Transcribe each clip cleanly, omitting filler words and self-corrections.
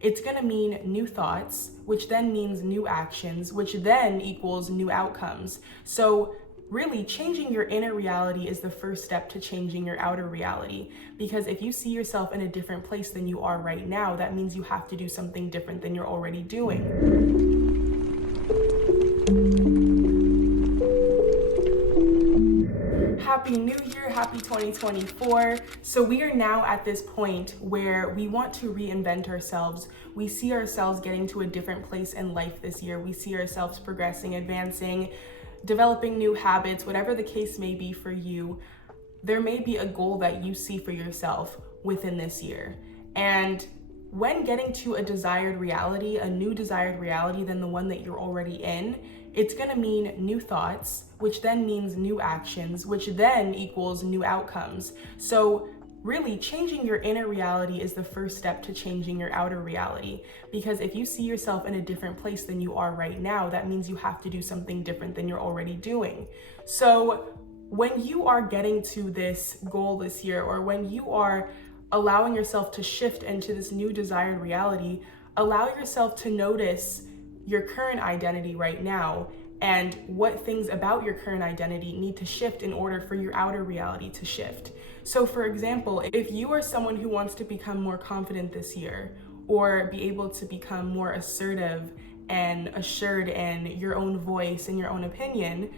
it's going to mean new thoughts, which then means new actions, which then equals new outcomes. So really, changing your inner reality is the first step to changing your outer reality. Because if you see yourself in a different place than you are right now, that means you have to do something different than you're already doing. Happy New Year, happy 2024. So we are now at this point where we want to reinvent ourselves. We see ourselves getting to a different place in life this year. We see ourselves progressing, advancing, developing new habits, whatever the case may be for you. There may be a goal that you see for yourself within this year. And when getting to a desired reality, a new desired reality than the one that you're already in, it's going to mean new thoughts, which then means new actions, which then equals new outcomes. So really, changing your inner reality is the first step to changing your outer reality. Because if you see yourself in a different place than you are right now, that means you have to do something different than you're already doing. So when you are getting to this goal this year, or when you are allowing yourself to shift into this new desired reality, allow yourself to notice your current identity right now and what things about your current identity need to shift in order for your outer reality to shift. So for example, if you are someone who wants to become more confident this year, or be able to become more assertive and assured in your own voice and your own opinion,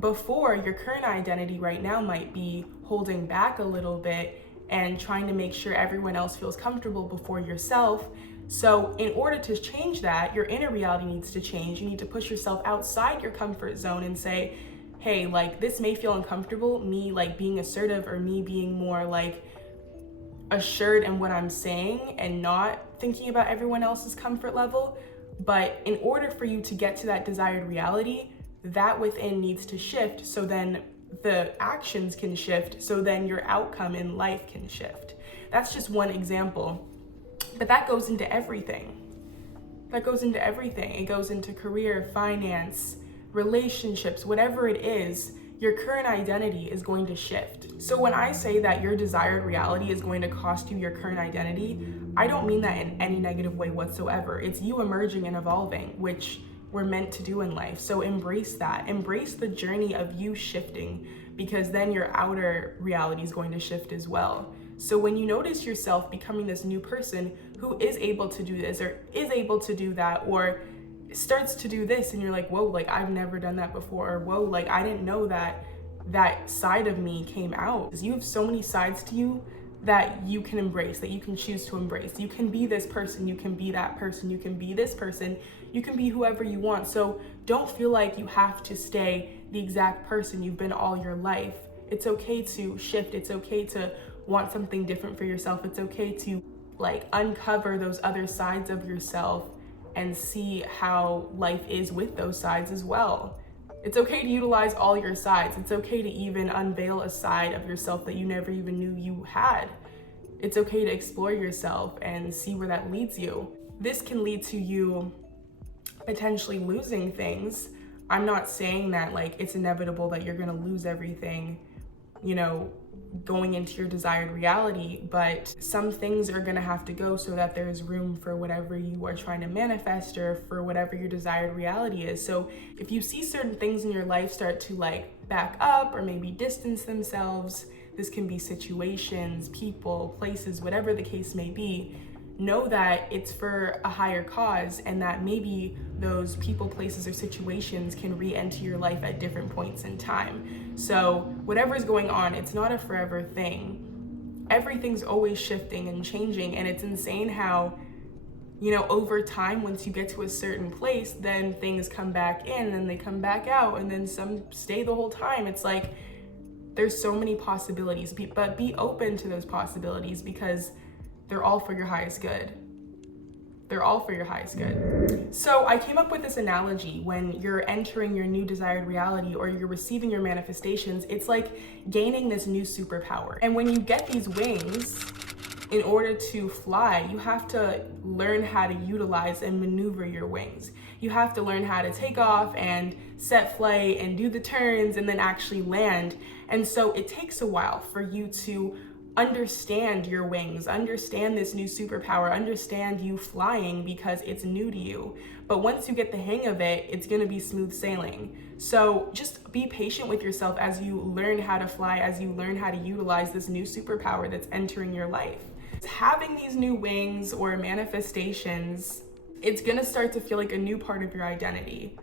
before, your current identity right now might be holding back a little bit and trying to make sure everyone else feels comfortable before yourself. So in order to change that, your inner reality needs to change. You need to push yourself outside your comfort zone and say, hey, like, this may feel uncomfortable, me like being assertive, or me being more like assured in what I'm saying and not thinking about everyone else's comfort level. But in order for you to get to that desired reality, that within needs to shift, so then the actions can shift, so then your outcome in life can shift. That's just one example, but that goes into everything. It goes into career, finance, relationships, whatever it is. Your current identity is going to shift. So when I say that your desired reality is going to cost you your current identity, I don't mean that in any negative way whatsoever. It's you emerging and evolving, which we're meant to do in life. So embrace that. Embrace the journey of you shifting, because then your outer reality is going to shift as well. So when you notice yourself becoming this new person who is able to do this, or is able to do that, or starts to do this, and you're like, whoa, like I've never done that before, or whoa, like I didn't know that that side of me came out. You have so many sides to you that you can embrace, that you can choose to embrace. You can be this person, you can be that person, you can be this person, you can be whoever you want. So don't feel like you have to stay the exact person you've been all your life. It's okay to shift. It's okay to want something different for yourself. It's okay to like uncover those other sides of yourself and see how life is with those sides as well. It's okay to utilize all your sides. It's okay to even unveil a side of yourself that you never even knew you had. It's okay to explore yourself and see where that leads you. This can lead to you potentially losing things. I'm not saying that like it's inevitable that you're gonna lose everything, you know, going into your desired reality, but some things are gonna have to go so that there's room for whatever you are trying to manifest, or for whatever your desired reality is. So if you see certain things in your life start to like back up or maybe distance themselves, this can be situations, people, places, whatever the case may be, know that it's for a higher cause, and that maybe those people, places, or situations can re-enter your life at different points in time. So whatever's going on, it's not a forever thing. Everything's always shifting and changing, and it's insane how, you know, over time, once you get to a certain place, then things come back in, and then they come back out, and then some stay the whole time. It's like there's so many possibilities, but be open to those possibilities, because they're all for your highest good. They're all for your highest good. So I came up with this analogy. When you're entering your new desired reality, or you're receiving your manifestations, it's like gaining this new superpower. And when you get these wings, in order to fly, you have to learn how to utilize and maneuver your wings. You have to learn how to take off and set flight and do the turns and then actually land. And so it takes a while for you to understand your wings, understand this new superpower, understand you flying because it's new to you. But once you get the hang of it, it's gonna be smooth sailing. So just be patient with yourself as you learn how to fly, as you learn how to utilize this new superpower that's entering your life. Having these new wings or manifestations, it's gonna start to feel like a new part of your identity.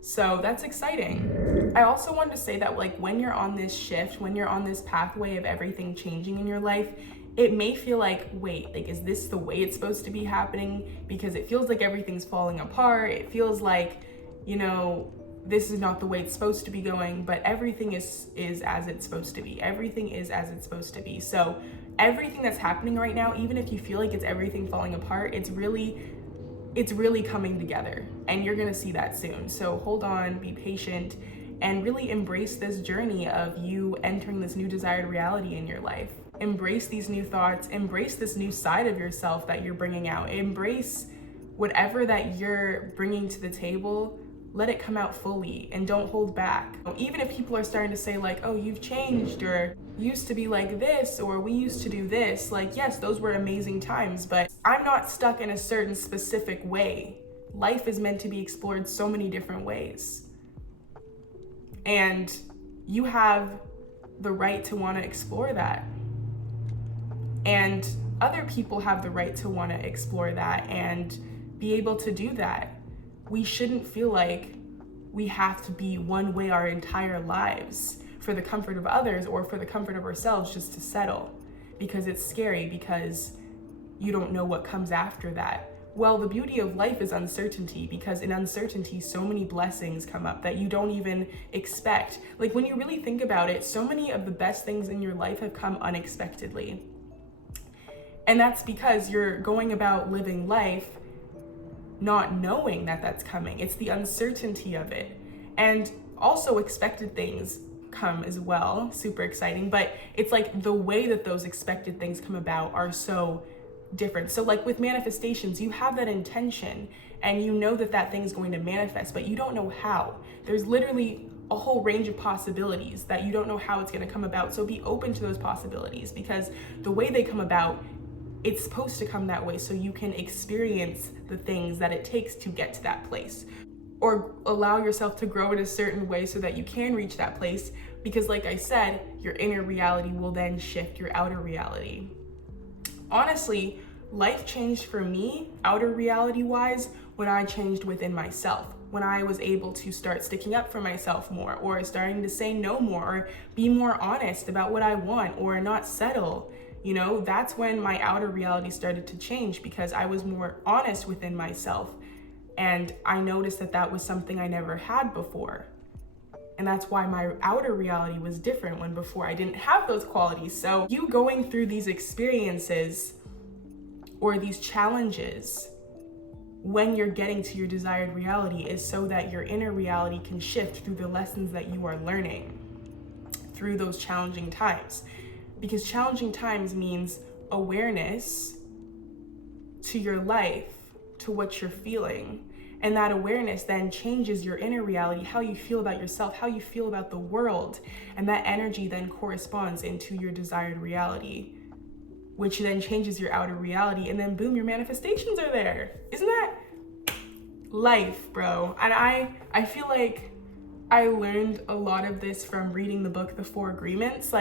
So that's exciting. I also wanted to say that like when you're on this shift, when you're on this pathway of everything changing in your life, it may feel like, wait, like, is this the way it's supposed to be happening? Because it feels like everything's falling apart. It feels like, this is not the way it's supposed to be going, but everything is as it's supposed to be. Everything is as it's supposed to be. So everything that's happening right now, even if you feel like it's everything falling apart, it's really coming together, and you're gonna see that soon. So hold on, be patient, and really embrace this journey of you entering this new desired reality in your life. Embrace these new thoughts, embrace this new side of yourself that you're bringing out. Embrace whatever that you're bringing to the table. Let it come out fully and don't hold back. Even if people are starting to say like, oh, you've changed, or used to be like this, or we used to do this, like, yes, those were amazing times, but I'm not stuck in a certain specific way. Life is meant to be explored so many different ways. And you have the right to want to explore that. And other people have the right to want to explore that and be able to do that. We shouldn't feel like we have to be one way our entire lives for the comfort of others or for the comfort of ourselves just to settle, because it's scary, because you don't know what comes after that. Well, the beauty of life is uncertainty, because in uncertainty, so many blessings come up that you don't even expect. Like when you really think about it, so many of the best things in your life have come unexpectedly. And that's because you're going about living life not knowing that that's coming. It's the uncertainty of it. And also expected things come as well, super exciting, but it's like the way that those expected things come about are so different. So like with manifestations, you have that intention and you know that that thing is going to manifest, but you don't know how. There's literally a whole range of possibilities that you don't know how it's going to come about. So be open to those possibilities, because the way they come about, it's supposed to come that way so you can experience the things that it takes to get to that place, or allow yourself to grow in a certain way so that you can reach that place. Because like I said, your inner reality will then shift your outer reality. Honestly, life changed for me, outer reality wise, when I changed within myself. When I was able to start sticking up for myself more, or starting to say no more, or be more honest about what I want, or not settle. That's when my outer reality started to change, because I was more honest within myself. And I noticed that that was something I never had before. And that's why my outer reality was different, when before I didn't have those qualities. So you going through these experiences or these challenges when you're getting to your desired reality is so that your inner reality can shift through the lessons that you are learning through those challenging times. Because challenging times means awareness to your life, to what you're feeling. And that awareness then changes your inner reality, how you feel about yourself, how you feel about the world. And that energy then corresponds into your desired reality, which then changes your outer reality. And then boom, your manifestations are there. Isn't that life, bro? And I feel like I learned a lot of this from reading the book, The 4 Agreements.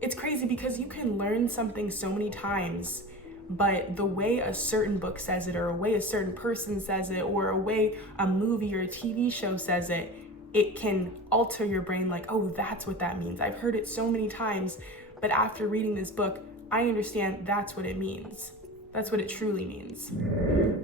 It's crazy because you can learn something so many times, but the way a certain book says it, or a way a certain person says it, or a way a movie or a TV show says it, it can alter your brain like, oh, that's what that means. I've heard it so many times, but after reading this book, I understand that's what it means. That's what it truly means.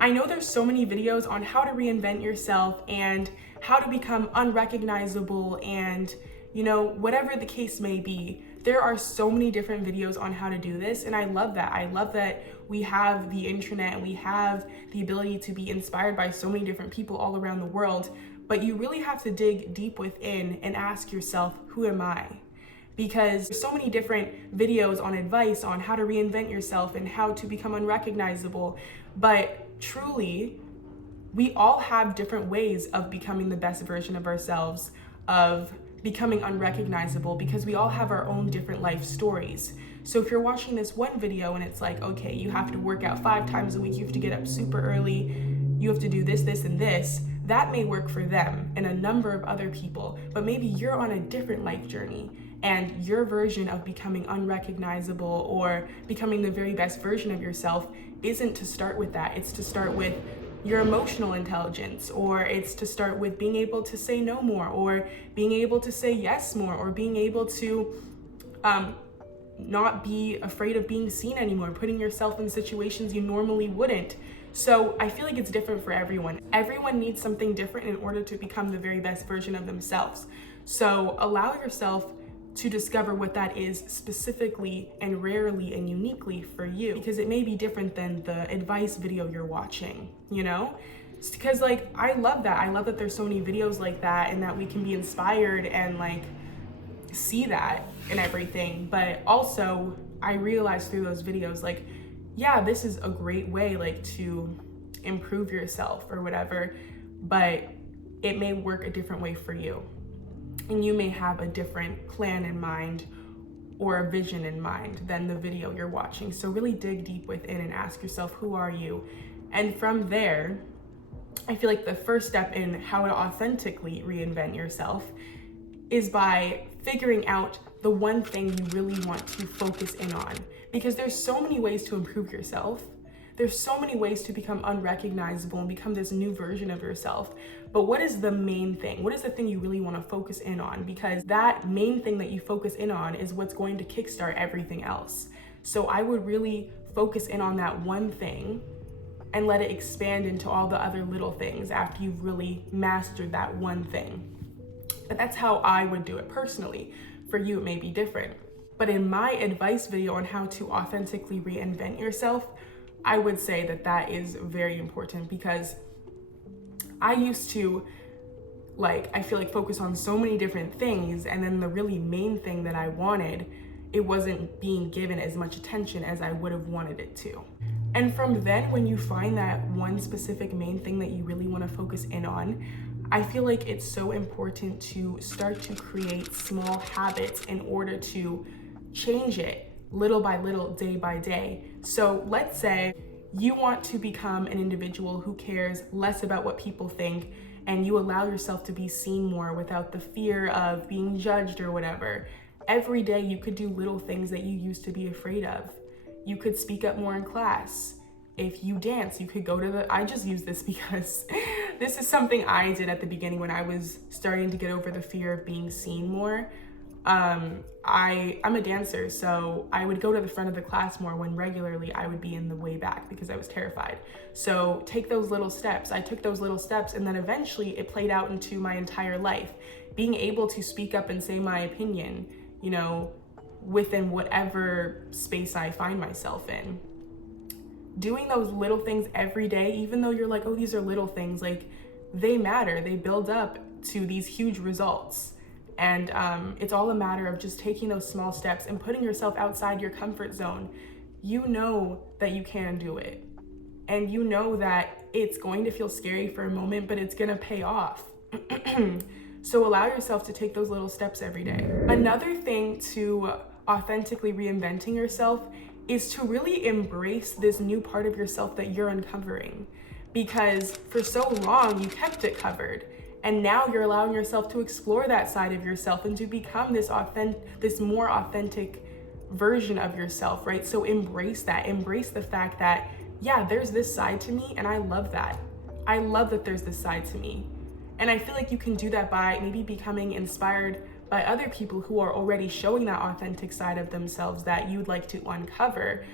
I know there's so many videos on how to reinvent yourself and how to become unrecognizable and, whatever the case may be. There are so many different videos on how to do this, and I love that. I love that we have the internet and we have the ability to be inspired by so many different people all around the world, but you really have to dig deep within and ask yourself, who am I? Because there's so many different videos on advice on how to reinvent yourself and how to become unrecognizable, but truly, we all have different ways of becoming the best version of ourselves, of becoming unrecognizable, because we all have our own different life stories. So if you're watching this one video and it's like, okay, you have to work out 5 times a week, you have to get up super early, you have to do this, this, and this, that may work for them and a number of other people, but maybe you're on a different life journey and your version of becoming unrecognizable or becoming the very best version of yourself isn't to start with that. It's to start with your emotional intelligence, or it's to start with being able to say no more, or being able to say yes more, or being able to not be afraid of being seen anymore, putting yourself in situations you normally wouldn't. So I feel like it's different for everyone. Everyone needs something different in order to become the very best version of themselves. So allow yourself to discover what that is specifically and rarely and uniquely for you, because it may be different than the advice video you're watching, you know? It's because like, I love that. I love that there's so many videos like that and that we can be inspired and like see that and everything. But also I realized through those videos, like, yeah, this is a great way like to improve yourself or whatever, but it may work a different way for you. And you may have a different plan in mind or a vision in mind than the video you're watching. So really dig deep within and ask yourself, who are you? And from there, I feel like the first step in how to authentically reinvent yourself is by figuring out the one thing you really want to focus in on. Because there's so many ways to improve yourself. There's so many ways to become unrecognizable and become this new version of yourself. But what is the main thing? What is the thing you really want to focus in on? Because that main thing that you focus in on is what's going to kickstart everything else. So I would really focus in on that one thing and let it expand into all the other little things after you've really mastered that one thing. But that's how I would do it personally. For you, it may be different. But in my advice video on how to authentically reinvent yourself, I would say that that is very important, because I used to, I feel like focus on so many different things, and then the really main thing that I wanted, it wasn't being given as much attention as I would have wanted it to. And from then, when you find that one specific main thing that you really want to focus in on, I feel like it's so important to start to create small habits in order to change it little by little, day by day. So let's say you want to become an individual who cares less about what people think, and you allow yourself to be seen more without the fear of being judged or whatever. Every day you could do little things that you used to be afraid of. You could speak up more in class. If you dance, you could go to I just use this because this is something I did at the beginning when I was starting to get over the fear of being seen more. I'm a dancer, so I would go to the front of the class more when regularly I would be in the way back because I was terrified. So take those little steps. I took those little steps, and then eventually it played out into my entire life. Being able to speak up and say my opinion, you know, within whatever space I find myself in. Doing those little things every day, even though you're like, oh, these are little things, like they matter, they build up to these huge results. And it's all a matter of just taking those small steps and putting yourself outside your comfort zone. You know that you can do it. And you know that it's going to feel scary for a moment, but it's gonna pay off. So allow yourself to take those little steps every day. Another thing to authentically reinventing yourself is to really embrace this new part of yourself that you're uncovering. Because for so long you kept it covered. And now you're allowing yourself to explore that side of yourself and to become this more authentic version of yourself, right? So embrace that. Embrace the fact that, yeah, there's this side to me, and I love that. I love that there's this side to me. And I feel like you can do that by maybe becoming inspired by other people who are already showing that authentic side of themselves that you'd like to uncover.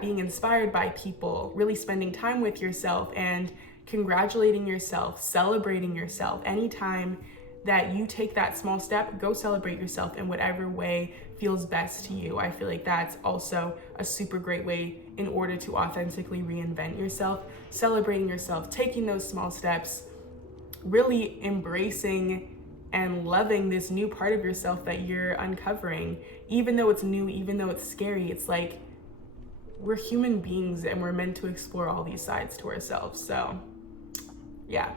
Being inspired by people, really spending time with yourself and congratulating yourself, celebrating yourself. Anytime that you take that small step, go celebrate yourself in whatever way feels best to you. I feel like that's also a super great way in order to authentically reinvent yourself, celebrating yourself, taking those small steps, really embracing and loving this new part of yourself that you're uncovering. Even though it's new, even though it's scary, it's like we're human beings and we're meant to explore all these sides to ourselves. So yeah.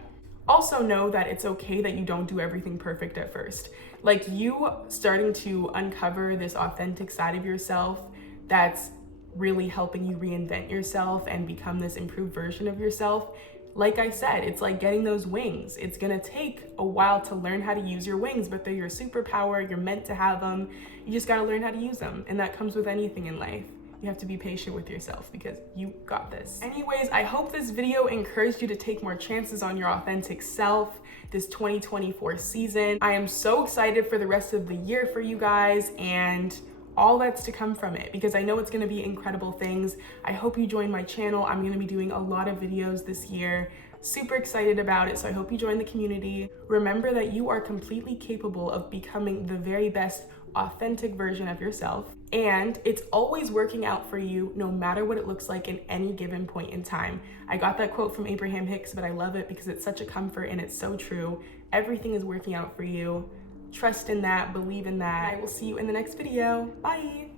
Also know that it's okay that you don't do everything perfect at first. Like, you starting to uncover this authentic side of yourself that's really helping you reinvent yourself and become this improved version of yourself. Like I said, it's like getting those wings. It's gonna take a while to learn how to use your wings, but they're your superpower. You're meant to have them. You just gotta learn how to use them. And that comes with anything in life. You have to be patient with yourself because you got this. Anyways, I hope this video encouraged you to take more chances on your authentic self this 2024 season. I am so excited for the rest of the year for you guys and all that's to come from it, because I know it's gonna be incredible things. I hope you join my channel. I'm gonna be doing a lot of videos this year. Super excited about it, so I hope you join the community. Remember that you are completely capable of becoming the very best authentic version of yourself, and it's always working out for you no matter what it looks like in any given point in time. I got that quote from Abraham Hicks, but I love it because it's such a comfort and it's so true. Everything is working out for you. Trust in that, believe in that. I will see you in the next video. Bye.